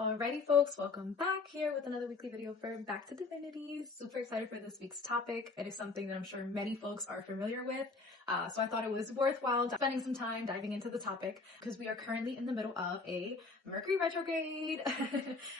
Alrighty folks, welcome back here with another weekly video for Back to Divinity. Super excited for this week's topic. It is something that I'm sure many folks are familiar with. So I thought it was worthwhile spending some time diving into the topic because we are currently in the middle of a Mercury retrograde.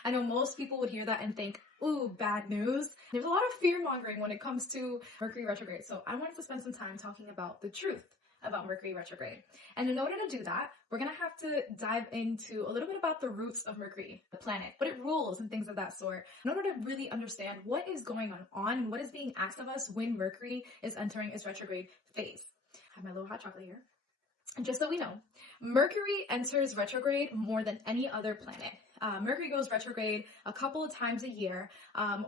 I know most people would hear that and think, ooh, bad news. There's a lot of fear mongering when it comes to Mercury retrograde. So I wanted to spend some time talking about the truth about Mercury retrograde. And in order to do that, we're going to have to dive into a little bit about the roots of Mercury, the planet, what it rules and things of that sort, in order to really understand what is going on and what is being asked of us when Mercury is entering its retrograde phase. I have my little hot chocolate here. And just so we know, Mercury enters retrograde more than any other planet. Mercury goes retrograde a couple of times a year,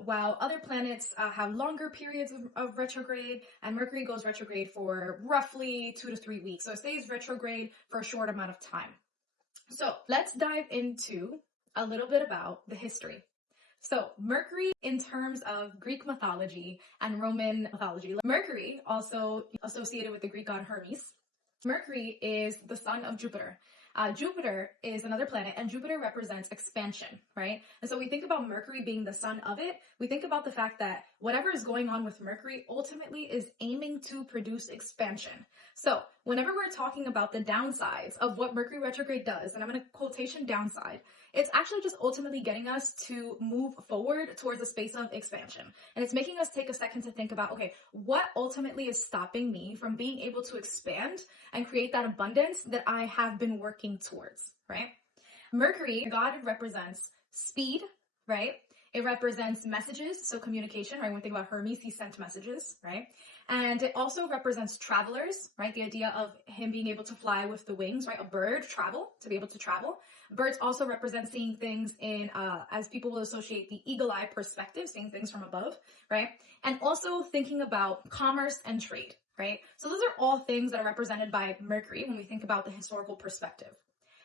while other planets have longer periods of retrograde, and Mercury goes retrograde for roughly 2 to 3 weeks. So it stays retrograde for a short amount of time. So let's dive into a little bit about the history. So Mercury, in terms of Greek mythology and Roman mythology, Mercury, also associated with the Greek god Hermes, Mercury is the son of Jupiter. Jupiter is another planet, and Jupiter represents expansion, right? And so we think about Mercury being the son of it. We think about the fact that whatever is going on with Mercury ultimately is aiming to produce expansion. So whenever we're talking about the downsides of what Mercury retrograde does, and I'm going to quotation downside, it's actually just ultimately getting us to move forward towards a space of expansion. And it's making us take a second to think about, okay, what ultimately is stopping me from being able to expand and create that abundance that I have been working towards, right? Mercury, God, represents speed, right? It represents messages, so communication, right? When we think about Hermes, he sent messages, right? And it also represents travelers, right? The idea of him being able to fly with the wings, right? A bird, to be able to travel. Birds also represent seeing things in, as people will associate the eagle eye perspective, seeing things from above, right? And also thinking about commerce and trade, right? So those are all things that are represented by Mercury when we think about the historical perspective.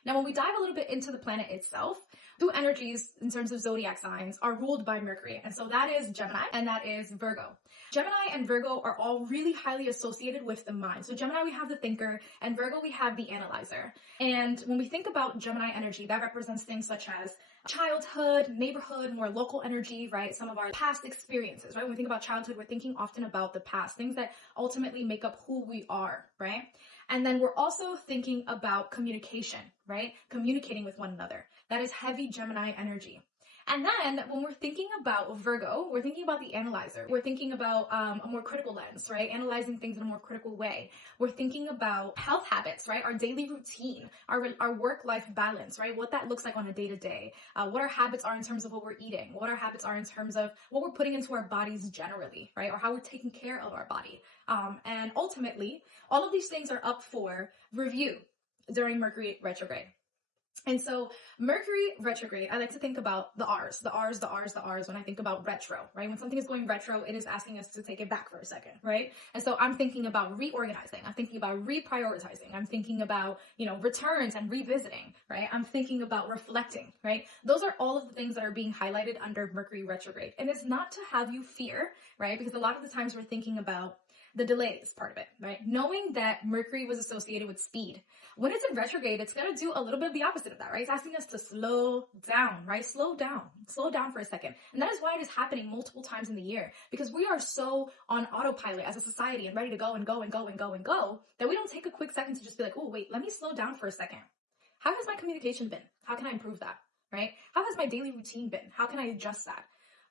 Now, when we dive a little bit into the planet itself, 2 energies in terms of zodiac signs are ruled by Mercury. And so that is Gemini and that is Virgo. Gemini and Virgo are all really highly associated with the mind. So Gemini, we have the thinker, and Virgo, we have the analyzer. And when we think about Gemini energy, that represents things such as childhood, neighborhood, more local energy, right? Some of our past experiences, right? When we think about childhood, we're thinking often about the past, things that ultimately make up who we are, right? And then we're also thinking about communication, right? Communicating with one another. That is heavy Gemini energy. And then when we're thinking about Virgo, we're thinking about the analyzer. We're thinking about a more critical lens, right? Analyzing things in a more critical way. We're thinking about health habits, right? Our daily routine, our work-life balance, right? What that looks like on a day-to-day. What our habits are in terms of what we're eating. What our habits are in terms of what we're putting into our bodies generally, right? Or how we're taking care of our body. And ultimately, all of these things are up for review during Mercury retrograde. And so Mercury retrograde, I like to think about the R's when I think about retro, right? When something is going retro, it is asking us to take it back for a second, right? And so I'm thinking about reorganizing. I'm thinking about reprioritizing. I'm thinking about, returns and revisiting, right? I'm thinking about reflecting, right? Those are all of the things that are being highlighted under Mercury retrograde. And it's not to have you fear, right? Because a lot of the times we're thinking about the delays part of it, right? Knowing that Mercury was associated with speed. When it's in retrograde, it's going to do a little bit of the opposite of that, right? It's asking us to slow down, right? Slow down for a second. And that is why it is happening multiple times in the year, because we are so on autopilot as a society and ready to go and go and go and go and go that we don't take a quick second to just be like, oh, wait, let me slow down for a second. How has my communication been? How can I improve that, right? How has my daily routine been? How can I adjust that?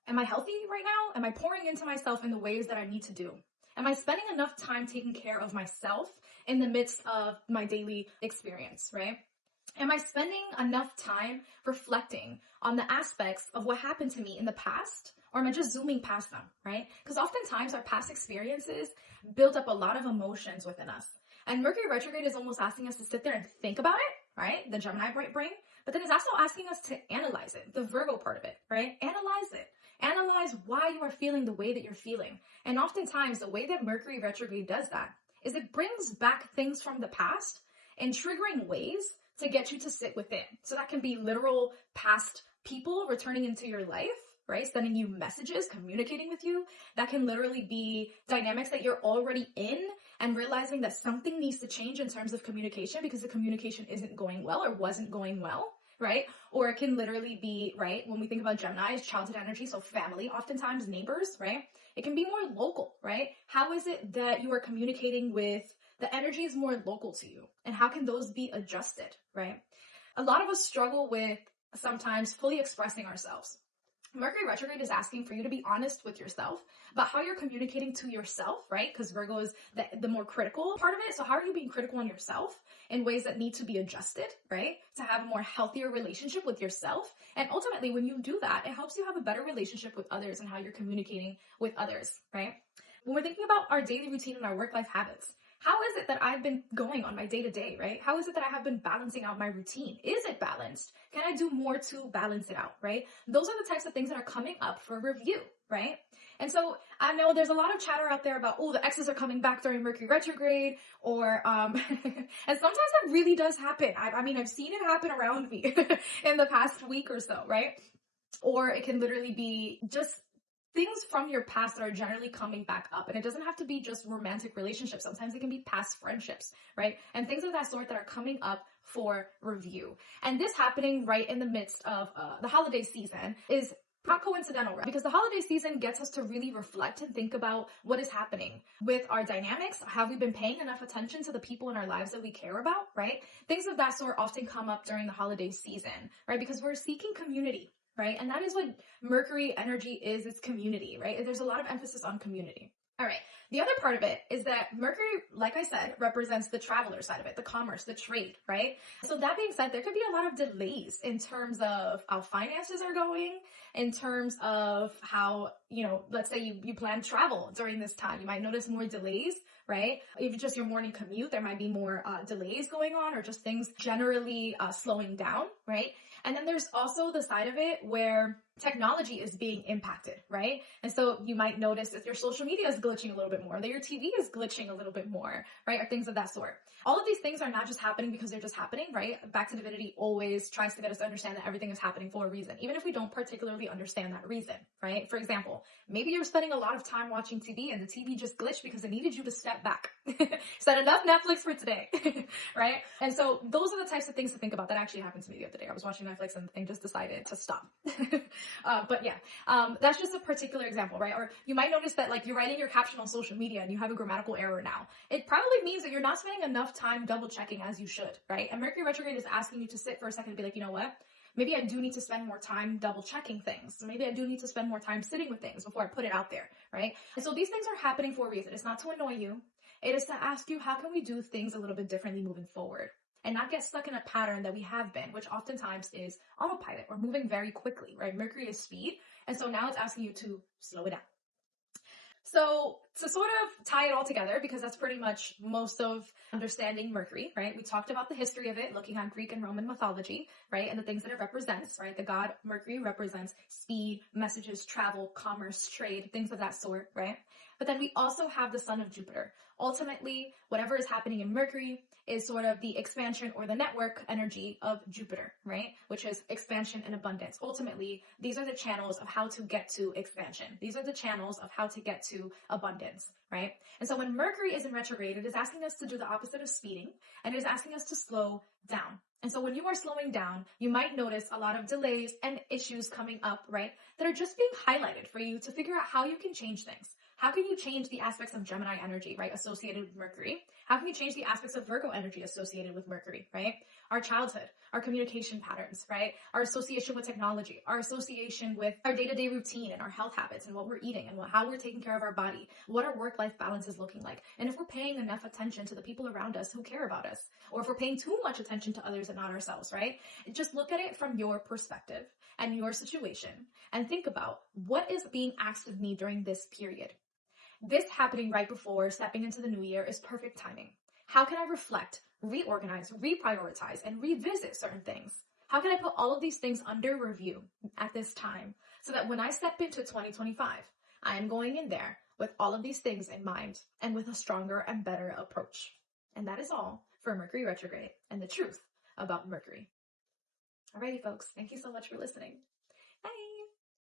Am I healthy right now? Am I pouring into myself in the ways that I need to do? Am I spending enough time taking care of myself in the midst of my daily experience, right? Am I spending enough time reflecting on the aspects of what happened to me in the past? Or am I just zooming past them, right? Because oftentimes our past experiences build up a lot of emotions within us. And Mercury retrograde is almost asking us to sit there and think about it, right? The Gemini brain. But then it's also asking us to analyze it, the Virgo part of it, right? Analyze it. Analyze why you are feeling the way that you're feeling. And oftentimes, the way that Mercury retrograde does that is it brings back things from the past in triggering ways to get you to sit within. So that can be literal past people returning into your life, right? Sending you messages, communicating with you. That can literally be dynamics that you're already in and realizing that something needs to change in terms of communication because the communication isn't going well or wasn't going well, right? Or it can literally be, right, when we think about Gemini, it's childhood energy, so family, oftentimes neighbors, right? It can be more local, right? How is it that you are communicating with the energy is more local to you? And how can those be adjusted, right? A lot of us struggle with sometimes fully expressing ourselves. Mercury retrograde is asking for you to be honest with yourself about how you're communicating to yourself, right? Because Virgo is the more critical part of it. So how are you being critical on yourself in ways that need to be adjusted, right? To have a more healthier relationship with yourself. And ultimately, when you do that, it helps you have a better relationship with others and how you're communicating with others, right? When we're thinking about our daily routine and our work-life habits, how is it that I've been going on my day-to-day, right? How is it that I have been balancing out my routine? Is it balanced? Can I do more to balance it out, right? Those are the types of things that are coming up for review, right? And so I know there's a lot of chatter out there about, oh, the exes are coming back during Mercury retrograde, or, and sometimes that really does happen. I mean, I've seen it happen around me in the past week or so, right? Or it can literally be just things from your past that are generally coming back up. And it doesn't have to be just romantic relationships. Sometimes it can be past friendships, right? And things of that sort that are coming up for review. And this happening right in the midst of the holiday season is not coincidental, right? Because the holiday season gets us to really reflect and think about what is happening with our dynamics. Have we been paying enough attention to the people in our lives that we care about, right? Things of that sort often come up during the holiday season, right? Because we're seeking community, right? And that is what Mercury energy is, it's community, right? There's a lot of emphasis on community. All right. The other part of it is that Mercury, like I said, represents the traveler side of it, the commerce, the trade, right? So that being said, there could be a lot of delays in terms of how finances are going, in terms of how, let's say you plan travel during this time. You might notice more delays, right? If it's just your morning commute, there might be more delays going on, or just things generally slowing down, right? And then there's also the side of it where technology is being impacted, right? And so you might notice that your social media is glitching a little bit more, that your TV is glitching a little bit more, right? Or things of that sort. All of these things are not just happening because they're just happening, right? Back to Divinity always tries to get us to understand that everything is happening for a reason, even if we don't particularly understand that reason, right? For example, maybe you're spending a lot of time watching TV and the TV just glitched because it needed you to step back. Said enough Netflix for today, right? And so those are the types of things to think about. That actually happened to me the other day. I was watching Netflix and the thing just decided to stop. That's just a particular example, right? Or you might notice that like you're writing your caption on social media and you have a grammatical error now. It probably means that you're not spending enough time double checking as you should, right? And Mercury retrograde is asking you to sit for a second and be like, you know what? Maybe I do need to spend more time double checking things. Maybe I do need to spend more time sitting with things before I put it out there, right? And so these things are happening for a reason. It's not to annoy you. It is to ask you, how can we do things a little bit differently moving forward? And not get stuck in a pattern that we have been, which oftentimes is autopilot or moving very quickly, right? Mercury is speed. And so now it's asking you to slow it down. So to sort of tie it all together, because that's pretty much most of understanding Mercury, right? We talked about the history of it, looking at Greek and Roman mythology, right? And the things that it represents, right? The god Mercury represents speed, messages, travel, commerce, trade, things of that sort, right? But then we also have the sun of Jupiter. Ultimately, whatever is happening in Mercury is sort of the expansion or the network energy of Jupiter, right? Which is expansion and abundance. Ultimately, these are the channels of how to get to expansion. These are the channels of how to get to abundance, right? And so when Mercury is in retrograde, it is asking us to do the opposite of speeding, and it is asking us to slow down. And so when you are slowing down, you might notice a lot of delays and issues coming up, right? That are just being highlighted for you to figure out how you can change things. How can you change the aspects of Gemini energy, right, associated with Mercury? How can you change the aspects of Virgo energy associated with Mercury, right? Our childhood, our communication patterns, right? Our association with technology, our association with our day-to-day routine and our health habits and what we're eating and how we're taking care of our body, what our work-life balance is looking like. And if we're paying enough attention to the people around us who care about us, or if we're paying too much attention to others and not ourselves, right? Just look at it from your perspective and your situation and think about what is being asked of me during this period. This happening right before stepping into the new year is perfect timing. How can I reflect, reorganize, reprioritize, and revisit certain things? How can I put all of these things under review at this time so that when I step into 2025, I am going in there with all of these things in mind and with a stronger and better approach? And that is all for Mercury retrograde and the truth about Mercury. Alrighty, folks. Thank you so much for listening.